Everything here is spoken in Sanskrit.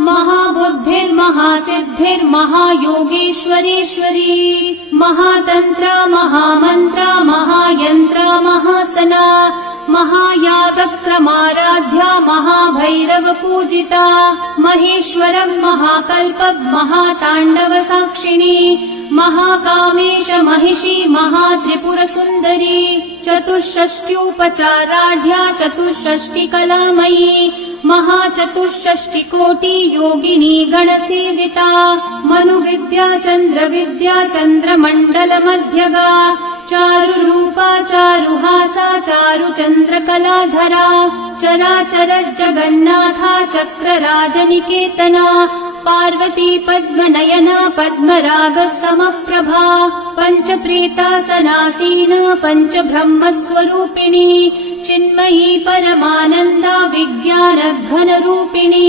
महाबुद्धिर्महासिद्धिर्महायोगेश्वरेश्वरी महातन्त्र महामन्त्र महायन्त्र महासना महायागक्रमाराध्या महाभैरव पूजिता महेश्वरं महाकल्प महाताण्डव साक्षिणी महाकामेश महिषी महात्रिपुरसुन्दरी चतुष्षष्ट्युपचाराढ्या चतुष्षष्टिकलामयी महाचतुष्षष्टिकोटि योगिनी गणसेविता मनुविद्या चन्द्रविद्या चन्द्रमण्डलमध्यगा चारुरूपा चारुहासा चारुचन्द्रकलाधरा चराचर जगन्नाथा चक्रराजनिकेतना पार्वती पद्मनयना पद्मराग समप्रभा पञ्चप्रेतासनासीना पञ्चब्रह्मस्वरूपिणी चिन्मयी परमानन्दा विज्ञानघनरूपिणी